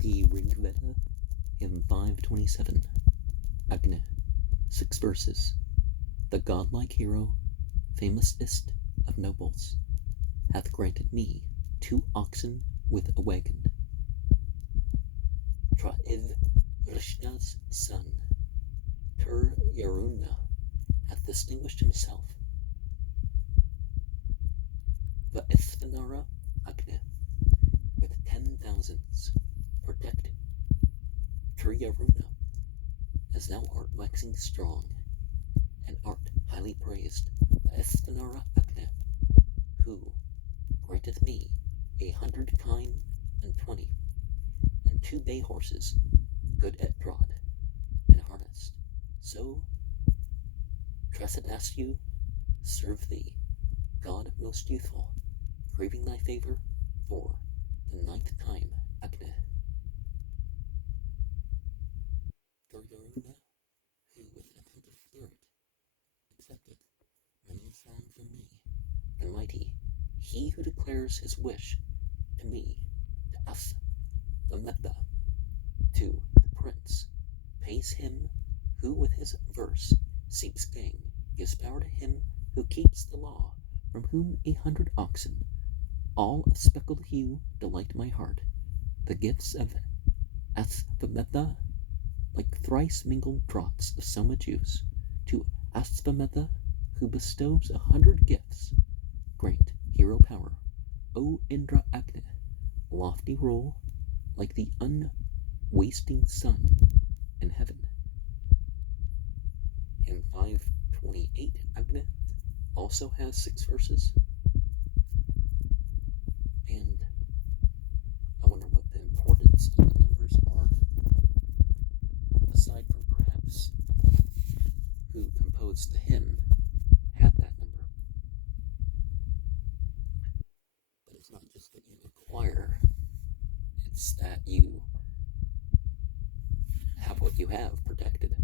The Rigveda hymn 5.27, Agni, 6 verses. The godlike hero, famousest of nobles, hath granted me 2 oxen with a wagon. Tra'iv Rishna's son, Yaruna, hath distinguished himself. Vaisthanara Agni, with 10,000s, protected. Yaruna, as thou art waxing strong, and art highly praised. Vaisthanara Agni, who granteth me 100 kine and 20, and 2 bay horses, good at prod and harnessed. So Tresidasyu serve thee, God most youthful, craving thy favor for the 9th time, Agni. Yaruna, who with attentive spirit accepted many a song from me, the mighty, he who declares his wish to me, to us, the Medba, to the prince, pays him who with his verse seeks gain, gives power to him who keeps the law, from whom 100 oxen, all of speckled hue, delight my heart. The gifts of Asvamedha, like thrice mingled draughts of soma juice, to Asvamedha, who bestows 100 gifts, grant hero power, O Indra Agni, lofty rule, like the unwasting sun in heaven. Hymn 5.28, Agni, also has 6 verses, and I wonder what the importance of the numbers are, aside from perhaps who composed the hymn had that number. But it's not just that you acquire, it's that you have what you have protected.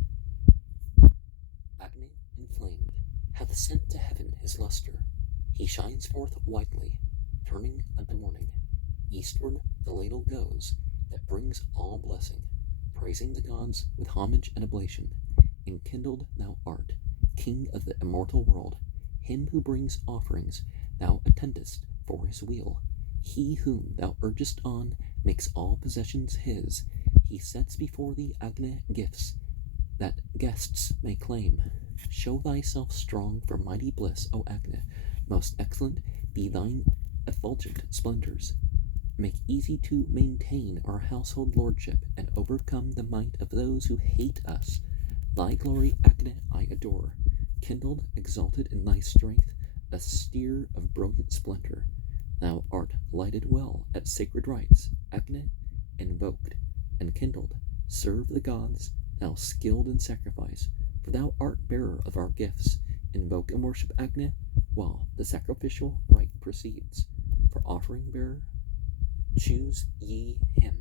Agni, inflamed, hath sent to heaven his lustre. He shines forth widely, turning unto morning. Eastward the ladle goes, that brings all blessing, praising the gods with homage and oblation. Enkindled thou art, king of the immortal world. Him who brings offerings thou attendest for his weal. He whom thou urgest on makes all possessions his. He sets before thee Agni gifts, that guests may claim. Show thyself strong for mighty bliss, O Agni. Most excellent be thine effulgent splendors. Make easy to maintain our household lordship, and overcome the might of those who hate us. Thy glory, Agni, I adore. Kindled, exalted in thy strength, a steer of brilliant splendor. Thou art lighted well at sacred rites, Agni, invoked and kindled. Serve the gods, thou skilled in sacrifice, for thou art bearer of our gifts. Invoke and worship Agni, while the sacrificial rite proceeds. For offering bearer, choose ye him.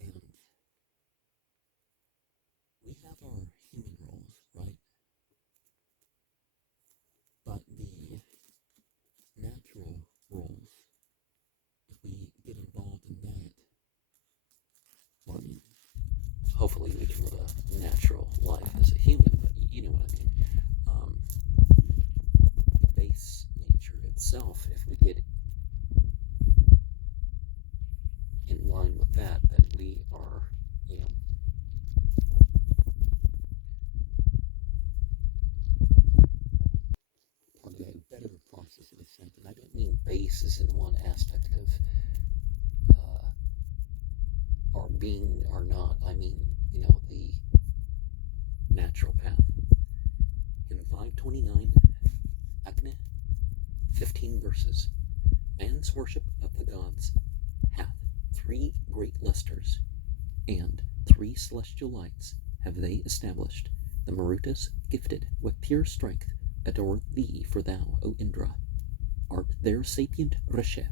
And we have our human roles, right? But the natural roles, if we get involved in that, well, I mean, hopefully we can live a natural life as a human, but you know what I mean. Base nature itself, if we get in line with that, then we are, part of a better process of ascent. And I don't mean base as in one aspect of our being or not. I mean, the natural path. In 5.29, Agni, 15 verses. Man's worship of the gods hath 3 great lustres, and 3 celestial lights have they established. The Marutas, gifted with pure strength, adore thee, for thou, O Indra, art their sapient Rishi.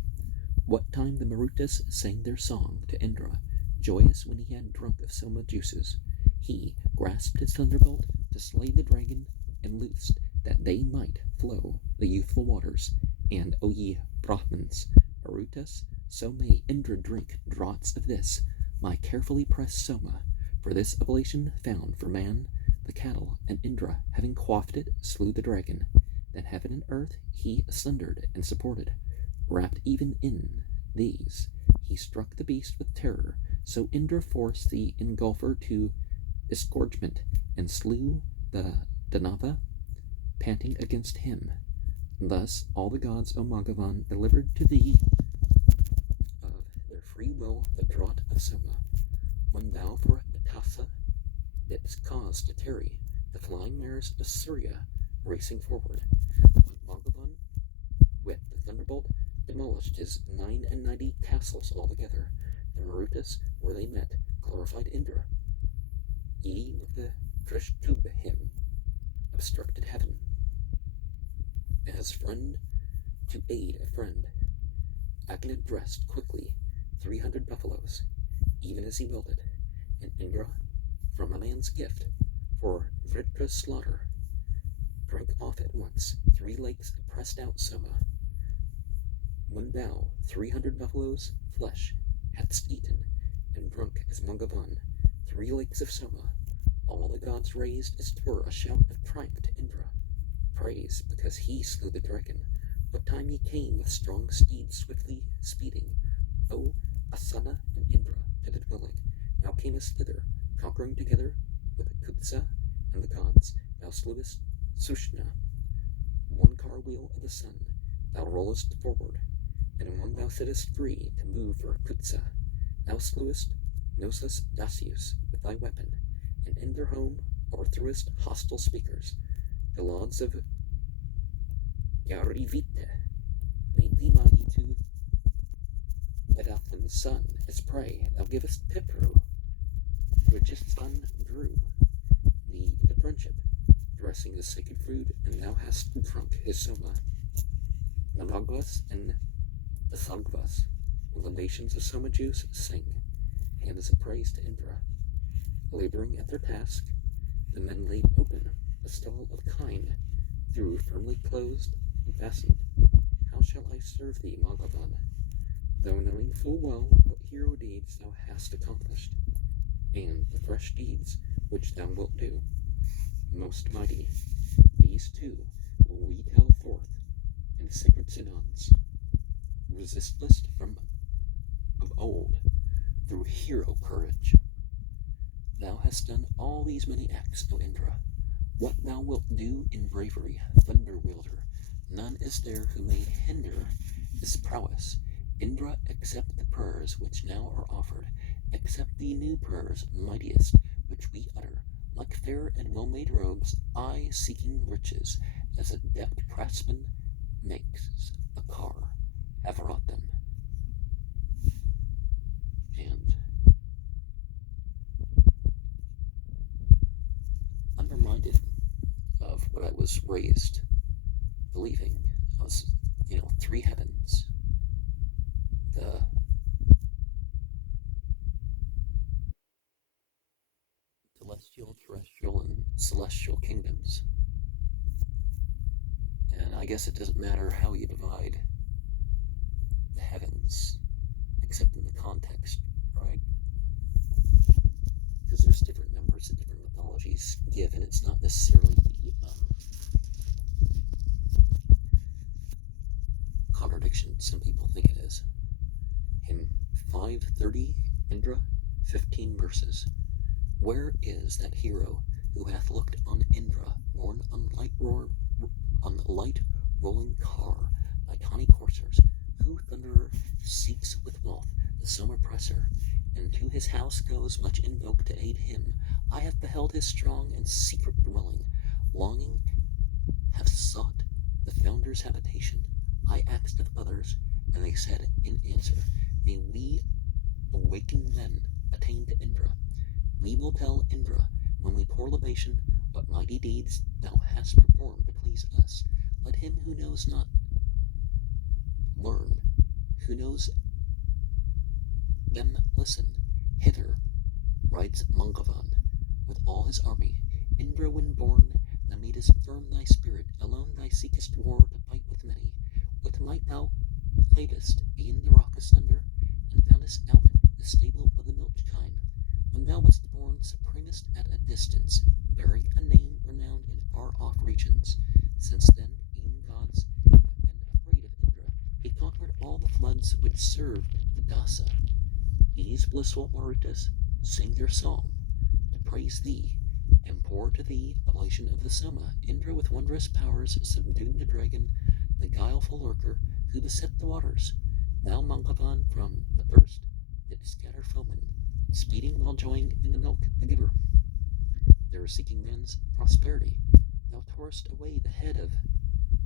What time the Marutas sang their song to Indra, joyous when he had drunk of soma juices, he grasped his thunderbolt to slay the dragon, and loosed that they might flow the youthful waters. And, O ye Brahmins, Marutas So may Indra drink draughts of this, my carefully pressed soma, for this oblation found for man the cattle, and Indra, having quaffed it, slew the dragon. Then heaven and earth he sundered and supported, wrapped even in these. He struck the beast with terror, so Indra forced the engulfer to disgorgement, and slew the Danava, panting against him. Thus all the gods, O Magavan, delivered to thee of their free will the draught of Soma. When thou for Atasa didst cause to tarry the flying mares of Surya racing forward, when Magavan, with the thunderbolt, demolished his 99 castles altogether, the Marutas, where they met, glorified Indra. Ye with the Drishtub him obstructed heaven, as friend to aid a friend. Agni dressed quickly 300 buffaloes, even as he willed it, and Indra, from a man's gift, for Vritra's slaughter, drank off at once 3 lakes of pressed out soma. When thou 300 buffaloes' flesh hadst eaten, and drunk as Magavan 3 lakes of soma, all the gods raised as 'twere a shout of triumph to Indra, praise because he slew the dragon. What time he came with strong steeds swiftly speeding, O Asana and Indra, to the dwelling, thou camest thither, conquering together with Kutsa and the gods. Thou slewest Sushna, one car wheel of the sun, thou rollest forward, and when thou sittest free to move for Kutsa, thou slewest Nosus Dasius with thy weapon, and in their home overthrewest hostile speakers. The lords of Yarivite made thee mighty to Vedathan's son as prey. Thou givest Pipru, richest son Drew, thee into friendship, dressing the sacred food, and thou hast drunk his soma. The Magvas and the Sagvas, with libations of soma juice, sing, hymns of praise to Indra. Laboring at their task, the men laid open a stall of kine, through firmly closed and fastened. How shall I serve thee, Magavan, though knowing full well what hero deeds thou hast accomplished, and the fresh deeds which thou wilt do, most mighty, these too will we tell forth in sacred synods, resistless from of old, through hero courage. Thou hast done all these many acts, O Indra. What thou wilt do in bravery, thunder wielder, none is there who may hinder this prowess. Indra, accept the prayers which now are offered, accept the new prayers, mightiest, which we utter, like fair and well-made robes, I seeking riches, as a deft craftsman makes a car, have wrought them. And I'm reminded of what I was raised believing. I was, 3 heavens. The celestial, terrestrial, and celestial kingdoms. And I guess it doesn't matter how you divide the heavens, except in the context, right? Because there's different numbers that different mythologies give, and it's not necessarily the contradiction some people think it is. Hymn 530, Indra, 15 verses. Where is that hero who hath looked on Indra, borne on light rolling car by tawny coursers, who thunderer seeks with wealth the summer presser, and to his house goes much invoked to aid him? I have beheld his strong and secret dwelling, longing have sought the founder's habitation. I asked of others, and they said in answer, may we awaking men attain to Indra. We will tell Indra, when we pour libation, what mighty deeds thou hast performed to please us. Let him who knows not learn, who knows them listen. Hither rides Mangavan with all his army. Indra, when born, thou madest firm thy spirit, alone thou seekest war to fight with many. What might thou playedest e'en the rock asunder, and foundest out the stable of the milch kine, when thou wast born supremest at a distance, bearing a name renowned in far-off regions. Since then, e'en gods have been afraid of Indra. He conquered all the floods which served the Dasa. These blissful Marutas sing their song to praise thee, and pour to thee oblation of the Soma. Indra with wondrous powers subdued the dragon, the guileful lurker who beset the waters. Thou, Mangavan, from the first didst scatter foemen, speeding while joying in the milk the giver. There seeking men's prosperity, thou torest away the head of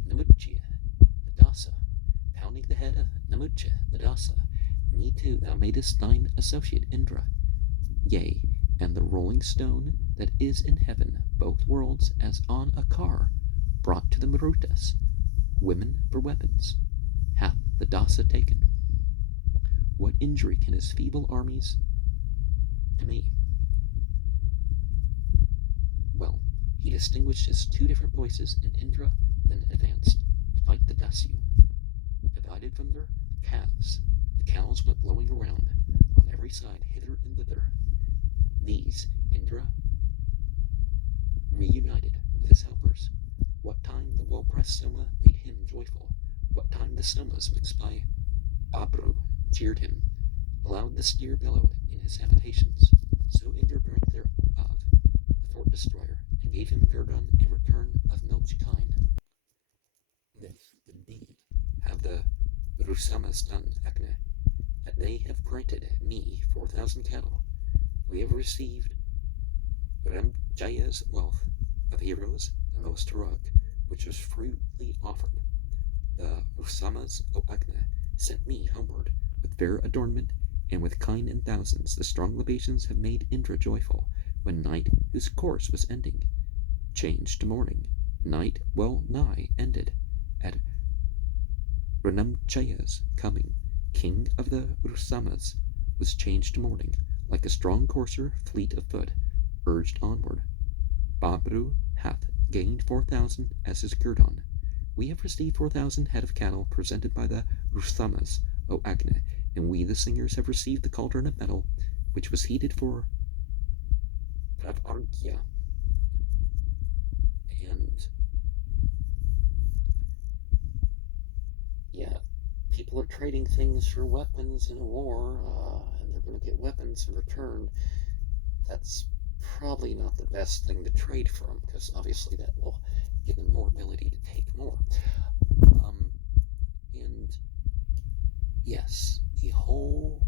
Namuchya, the Dasa, pounding the head of Namuchya, the Dasa. Me too thou madest thine associate Indra, yea, and the rolling stone that is in heaven, both worlds as on a car, brought to the Marutas, women for weapons, hath the Dasa taken. What injury can his feeble armies to me? Well, he distinguished his two different voices, and Indra then advanced to fight the Dasyu. Divided from their calves, the cows went lowing around on every side, hither and thither. These Indra reunited with his helpers. What time the well-pressed Soma made him joyful, what time the Somas mixed by Abru cheered him, loud the steer bellowed in his habitations. So Indra drank thereof, the fort destroyer, and gave him guerdon in return of milch kine. This indeed have the Rusamas done, Acne, that they have granted me 4,000 cattle. We have received Ramjaya's wealth of heroes, the most heroic, which was freely offered. The Rusamas, O Acne, sent me homeward with fair adornment, and with kine in thousands. The strong libations have made Indra joyful, when night, whose course was ending, changed to morning. Night well nigh ended at Ranamchaya's coming. King of the Rusamas was changed to morning, like a strong courser, fleet of foot, urged onward. Babru hath gained 4,000 as his guerdon. We have received 4,000 head of cattle presented by the Rusamas, O Agne, and we, the singers, have received the cauldron of metal, which was heated for Pravargya. And yeah, people are trading things for weapons in a war, and they're going to get weapons in return. That's probably not the best thing to trade from, because obviously that will give them more ability to take more. And yes, the whole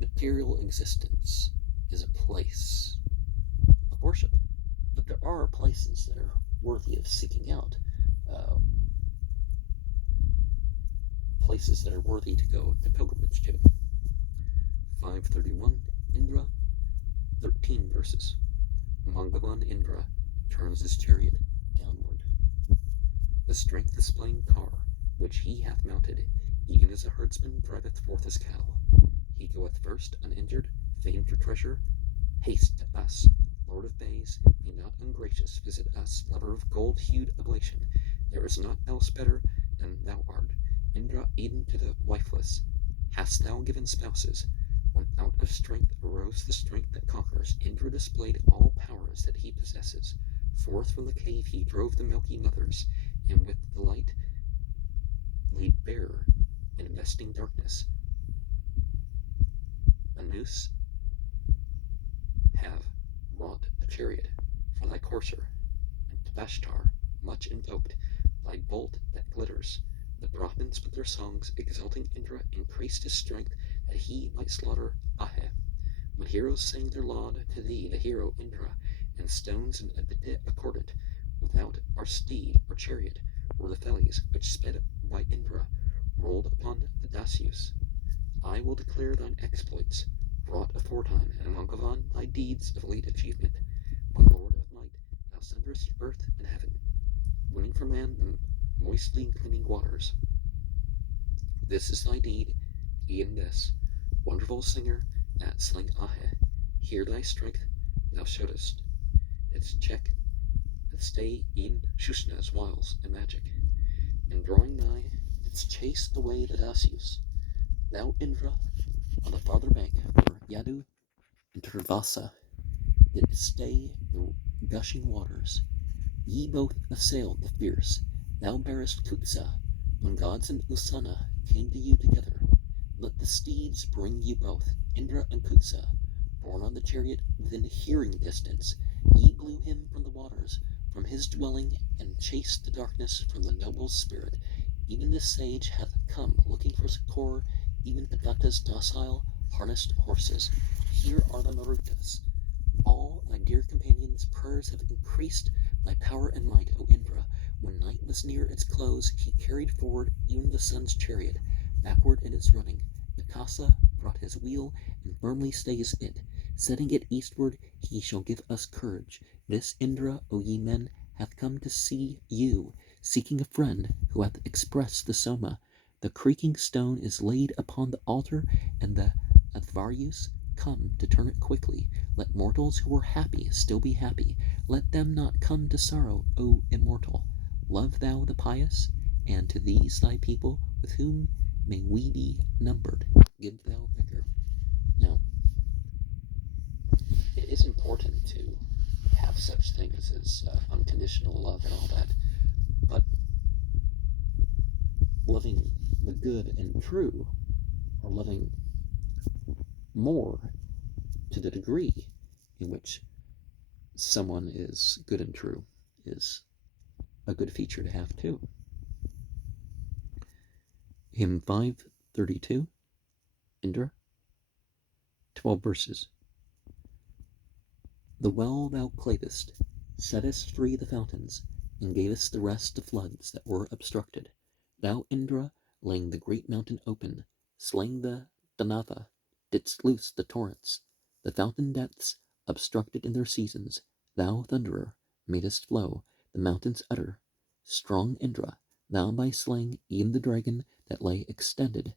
material existence is a place of worship, but there are places that are worthy of seeking out, places that are worthy to go to pilgrimage to. 531, Indra, 13 verses. Mangavan Indra turns his chariot downward. The strength displaying car, which he hath mounted, even as a herdsman driveth forth his cattle. He goeth first uninjured, famed for treasure. Haste to us, Lord of bays, be not ungracious, visit us, lover of gold-hued oblation. There is naught else better than thou art. Indra, Eden to the wifeless, hast thou given spouses. When out of strength arose the strength that conquers, Indra displayed all powers that he possesses. Forth from the cave he drove the milky mothers, and with the light laid bare in investing darkness. Anus have wrought a chariot for thy courser, and Tabashtar, much invoked, thy bolt that glitters. The Brahmins with their songs exalting Indra increased his strength that he might slaughter Ahe. When heroes sang their laud to thee, the hero Indra, and stones and Aditya accordant, without our steed or chariot were the fellies which sped by Indra, rolled upon the Dasyus. I will declare thine exploits, wrought aforetime, and Mangavan thy deeds of late achievement. When Lord of might, thou sunderest earth and heaven, winning for man the moistly gleaming waters. This is thy deed, e'en this, wonderful singer, that slang Ahe. Here thy strength thou showest, didst check and stay e'en Shushna's wiles and magic, and drawing nigh, didst didst chase away the Dasyus. Thou, Indra, on the farther bank, where Yadu and Turvasa did stay the gushing waters. Ye both assailed the fierce. Thou bearest Kutsa, when gods and Usana came to you together. Let the steeds bring you both, Indra and Kutsa, borne on the chariot within hearing distance. Ye blew him from the waters, from his dwelling, and chased the darkness from the noble spirit. Even this sage hath come looking for succor, even Pagata's docile, harnessed horses. Here are the Marutas. All thy dear companions' prayers have increased thy power and might, O Indra. When night was near its close, he carried forward even the sun's chariot, backward in its running. Mikasa brought his wheel and firmly stays it. Setting it eastward, he shall give us courage. This Indra, O ye men, hath come to see you, seeking a friend who hath expressed the Soma. The creaking stone is laid upon the altar, and the Advaryus come to turn it quickly. Let mortals who are happy still be happy. Let them not come to sorrow, O immortal. Love thou the pious, and to these thy people, with whom may we be numbered, give thou vigor. Now, it is important to have such things as unconditional love and all that, but loving the good and true, or loving more to the degree in which someone is good and true, is a good feature to have too. Hymn 532, Indra, 12 verses. The well thou clavest, settest free the fountains, and gavest the rest to floods that were obstructed. Thou, Indra, laying the great mountain open, slaying the Danava, didst loose the torrents. The fountain depths, obstructed in their seasons, thou, Thunderer, madest flow the mountains utter. Strong Indra, thou by slaying e'en the dragon that lay extended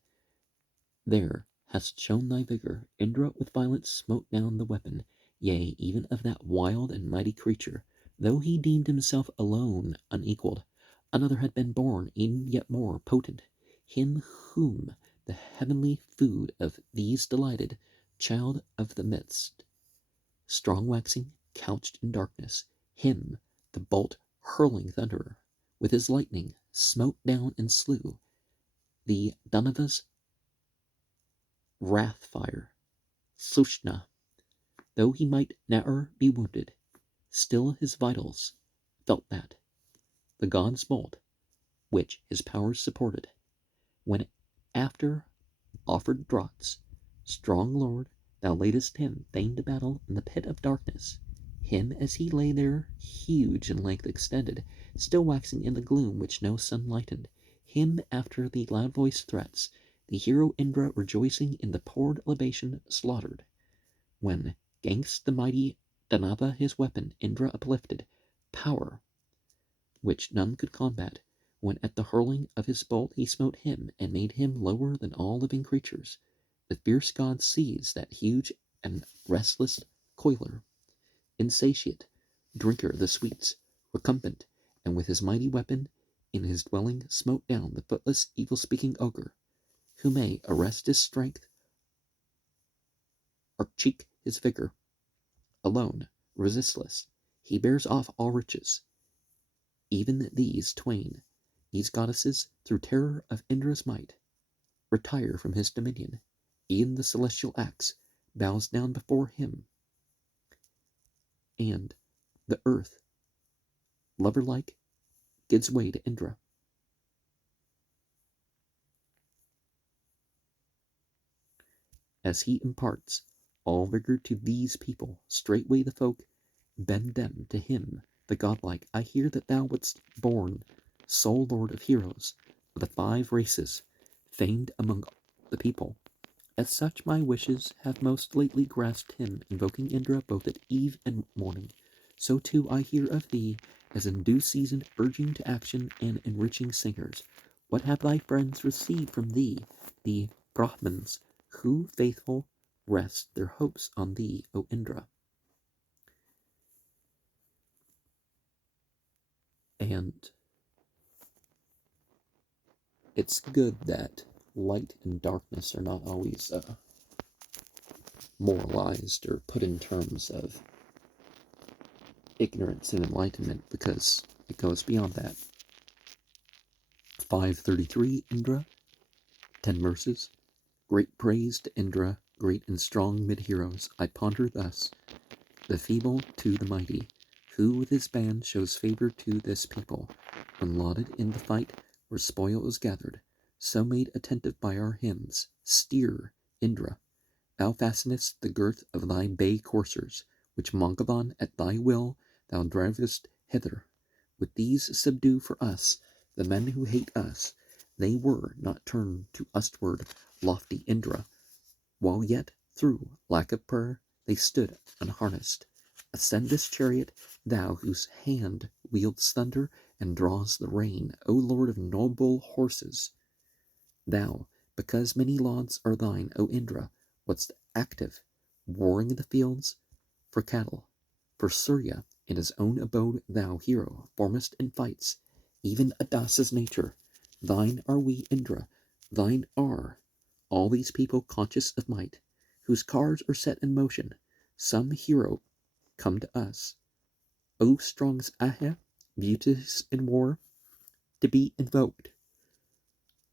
there hast shown thy vigor. Indra with violence smote down the weapon, yea, even of that wild and mighty creature. Though he deemed himself alone unequalled, another had been born e'en yet more potent, him whom the heavenly food of these delighted, child of the midst, strong waxing, couched in darkness, him the bolt hurling Thunderer with his lightning smote down and slew. The Danava's wrath fire, Sushna, though he might ne'er be wounded, still his vitals felt that. The god's bolt, which his powers supported, when after offered draughts, strong Lord, thou laidest him fain to battle in the pit of darkness, him as he lay there, huge in length extended, still waxing in the gloom which no sun lightened, him after the loud voiced threats, the hero Indra rejoicing in the poured libation slaughtered. When 'gainst the mighty Danava his weapon Indra uplifted, power which none could combat, when at the hurling of his bolt he smote him and made him lower than all living creatures, the fierce god seized that huge and restless coiler, insatiate drinker of the sweets, recumbent, and with his mighty weapon in his dwelling smote down the footless evil-speaking ogre, who may arrest his strength or cheek his vigor. Alone, resistless, he bears off all riches. Even these twain, these goddesses, through terror of Indra's might, retire from his dominion. E'en the celestial axe bows down before him, and the earth, lover-like, gives way to Indra. As he imparts all vigor to these people, straightway the folk bend them to him, the godlike. I hear that thou wast born sole lord of heroes, of the 5 races, famed among the people. As such my wishes have most lately grasped him, invoking Indra both at eve and morning. So too I hear of thee, as in due season urging to action and enriching singers. What have thy friends received from thee, the Brahmins, who faithful rest their hopes on thee, O Indra? And it's good that light and darkness are not always moralized or put in terms of ignorance and enlightenment, because it goes beyond that. 533 Indra, 10 verses. Great praise to Indra, great and strong mid heroes. I ponder thus, the feeble to the mighty, who with his band shows favor to this people, when lauded in the fight where spoil is gathered, so made attentive by our hymns. Steer, Indra, thou fastenest the girth of thy bay coursers, which Mangavan at thy will thou drivest hither. With these subdue for us the men who hate us. They were not turned to usward, lofty Indra, while yet through lack of prayer they stood unharnessed. Ascend this chariot, thou whose hand wields thunder and draws the rein, O Lord of noble horses. Thou, because many lauds are thine, O Indra, wast active, warring in the fields for cattle. For Surya, in his own abode, thou, hero, formest in fights, even Adasa's nature. Thine are we, Indra, thine are all these people conscious of might, whose cars are set in motion. Some hero come to us, O strong Ahya, beauteous in war, to be invoked,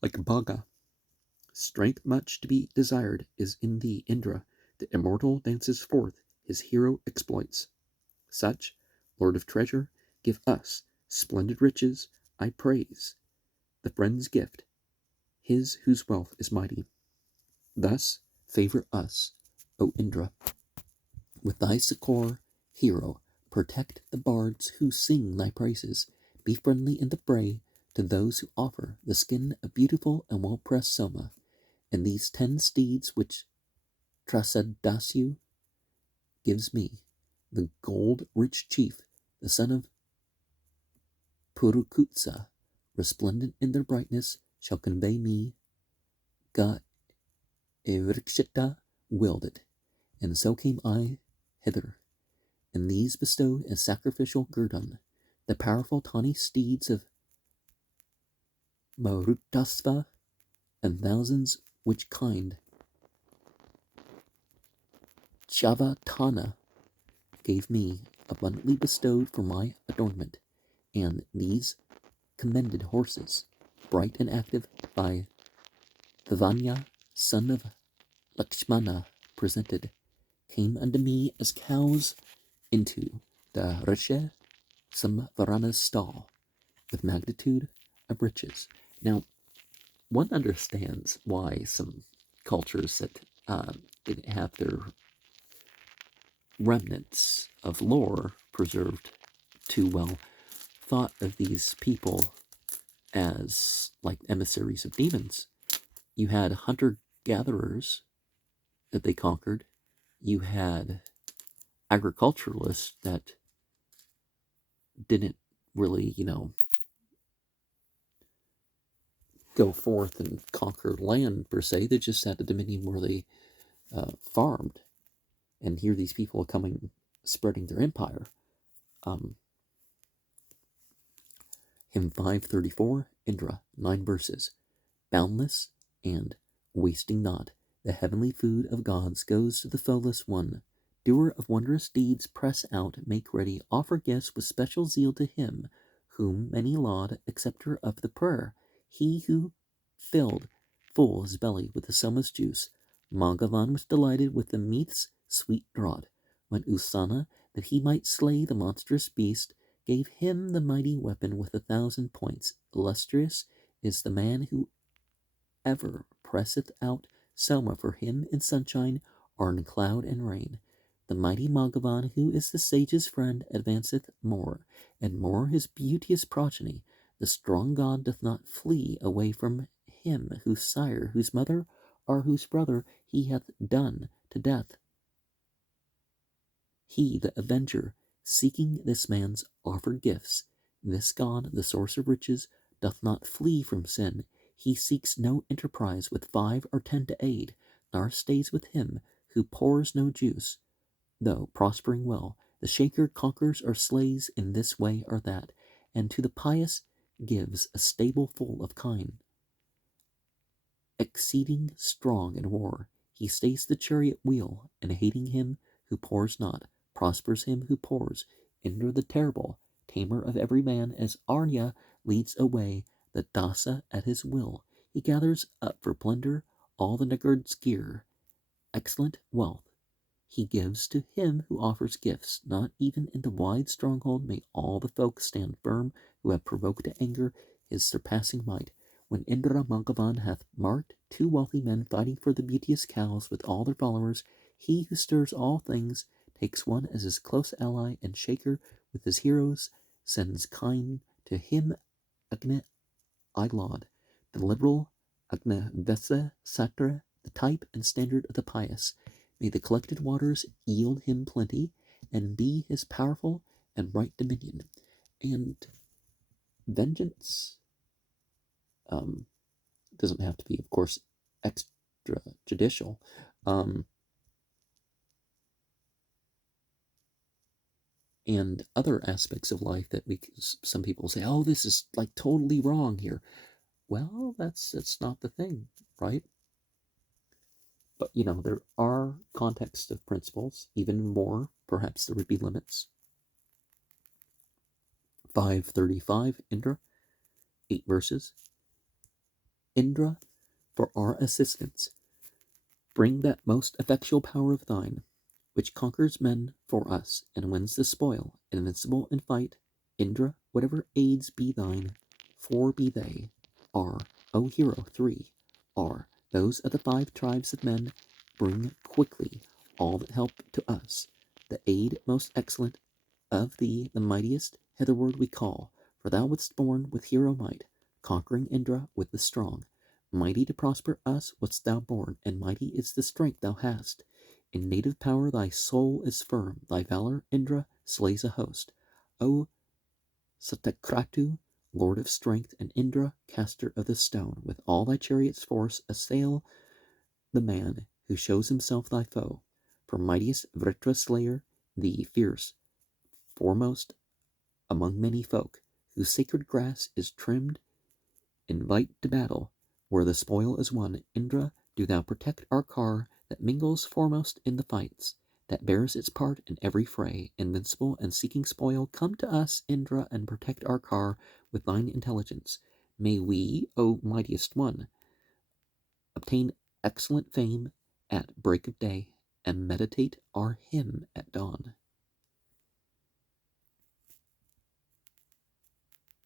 like Bhaga. Strength much to be desired is in thee, Indra. The immortal dances forth his hero exploits. Such, Lord of treasure, give us splendid riches, I praise. The friend's gift, his whose wealth is mighty. Thus favor us, O Indra. With thy succor, hero, protect the bards who sing thy praises. Be friendly in the fray to those who offer the skin of beautiful and well-pressed Soma. And these 10 steeds which Trasadasyu gives me, the gold-rich chief, the son of Purukutsa, resplendent in their brightness, shall convey me. Ga Evrikshita willed it, and so came I hither. And these bestowed as sacrificial guerdon, the powerful tawny steeds of Marutasva, and thousands which kind Chavatana gave me, abundantly bestowed for my adornment. And these commended horses, bright and active, by Vivanya, son of Lakshmana, presented, came unto me as cows into the Rishe Samvarana's stall, with magnitude of riches. Now, one understands why some cultures that didn't have their remnants of lore preserved too well thought of these people as like emissaries of demons. You had hunter-gatherers that they conquered. You had agriculturalists that didn't really, go forth and conquer land per se. They just had a dominion where they farmed. And here these people are coming, spreading their empire. Hymn 534, Indra, 9 verses. Boundless and wasting not, the heavenly food of gods goes to the foeless one. Doer of wondrous deeds, press out, make ready, offer gifts with special zeal to him, whom many laud, acceptor of the prayer. He who filled full his belly with the Soma's juice. Magavan was delighted with the meat's sweet draught, when Usana, that he might slay the monstrous beast, gave him the mighty weapon with 1,000 points. Illustrious is the man who ever presseth out Soma for him in sunshine or in cloud and rain. The mighty Magavan, who is the sage's friend, advanceth more and more his beauteous progeny. The strong god doth not flee away from him whose sire, whose mother, or whose brother he hath done to death. He, the avenger, seeking this man's offered gifts, this god, the source of riches, doth not flee from sin. He seeks no enterprise with 5 or 10 to aid, nor stays with him who pours no juice. Though prospering well, the shaker conquers or slays in this way or that, and to the pious gives a stable full of kine. exceeding strong in war. He stays the chariot wheel, and hating him who pours not, prospers him who pours. Indra the terrible, tamer of every man, as Arya leads away the Dasa at his will. He gathers up for plunder all the niggard's gear. Excellent wealth he gives to him who offers gifts. Not even in the wide stronghold may all the folk stand firm who have provoked to anger his surpassing might. When Indra Mangavan hath marked two wealthy men fighting for the beauteous cows with all their followers, he who stirs all things takes one as his close ally and shaker with his heroes, sends kind to him Agni I laud, the liberal Agnavesa Satra, the type and standard of the pious. May the collected waters yield him plenty, and be his powerful and right dominion. And vengeance doesn't have to be, of course, extrajudicial. And other aspects of life that some people say, oh, this is like totally wrong here. Well, that's not the thing, right? But, there are contexts of principles, even more, perhaps there would be limits. 535, Indra, 8 verses. Indra, for our assistance, bring that most effectual power of thine, which conquers men for us, and wins the spoil, invincible in fight. Indra, whatever aids be thine, four be they, are, O hero, 3, are, those of the 5 tribes of men, bring quickly all that help to us. The aid most excellent of thee, the mightiest, hitherward we call, for thou wast born with hero might, conquering Indra with the strong. Mighty to prosper us wast thou born, and mighty is the strength thou hast. In native power thy soul is firm, thy valor, Indra, slays a host. O Satakratu, lord of strength, and Indra, caster of the stone, with all thy chariot's force assail the man who shows himself thy foe. For mightiest Vritra slayer, thee fierce, foremost among many folk, whose sacred grass is trimmed, invite to battle, where the spoil is won. Indra, do thou protect our car that mingles foremost in the fights, that bears its part in every fray. Invincible and seeking spoil, come to us, Indra, and protect our car with thine intelligence. May we, O mightiest one, obtain excellent fame at break of day, and meditate our hymn at dawn.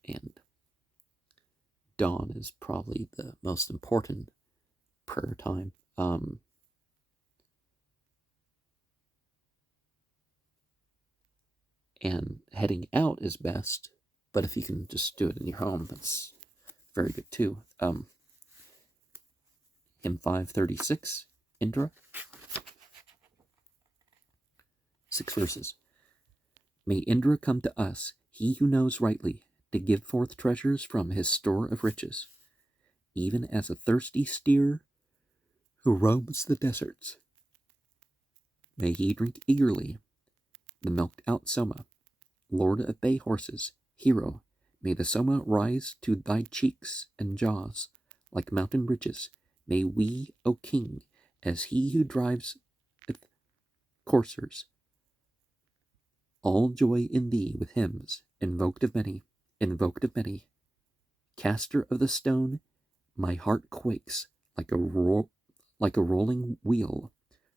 And dawn is probably the most important prayer time. And heading out is best, but if you can just do it in your home, that's very good too. Hymn 536, Indra, 6 verses. May Indra come to us, he who knows rightly, to give forth treasures from his store of riches, even as a thirsty steer who roams the deserts. May he drink eagerly the milked out Soma, lord of bay horses, hero. May the Soma rise to thy cheeks and jaws like mountain ridges. May we, O king, as he who drives with coursers, all joy in thee with hymns, invoked of many, caster of the stone, my heart quakes like a rolling wheel,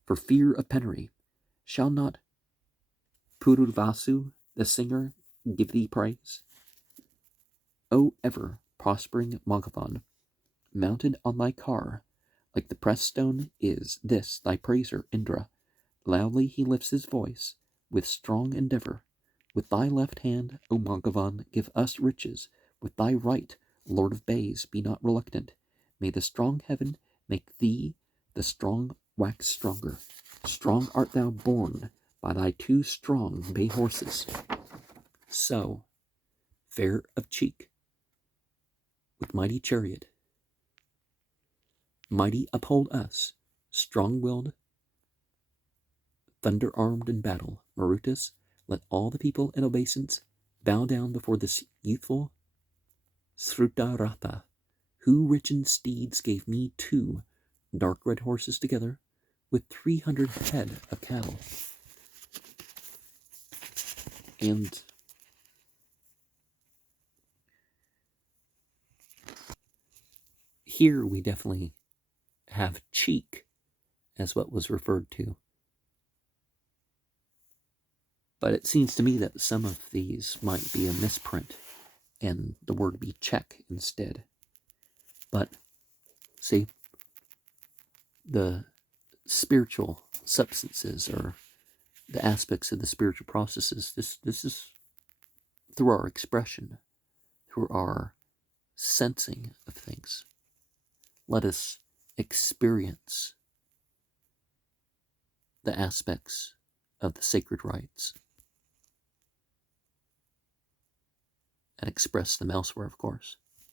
for fear of penury. Shall not Pururvasu, the singer, give thee praise? O ever prospering Magavan, mounted on thy car, like the pressed stone is this thy praiser, Indra. Loudly he lifts his voice, with strong endeavor. With thy left hand, O Magavan, give us riches. With thy right, Lord of bays, be not reluctant. May the strong heaven make thee, the strong, wax stronger. Strong art thou born by thy 2 strong bay horses. So, fair of cheek, with mighty chariot, mighty uphold us, strong-willed, thunder-armed in battle. Marutas, let all the people in obeisance bow down before this youthful Srutarata, Who rich in steeds gave me 2 dark red horses together with 300 head of cattle? And here we definitely have cheek as what was referred to. But it seems to me that some of these might be a misprint and the word be check instead. But say the spiritual substances or the aspects of the spiritual processes, this is through our expression, through our sensing of things. Let us experience the aspects of the sacred rites and express them elsewhere, of course.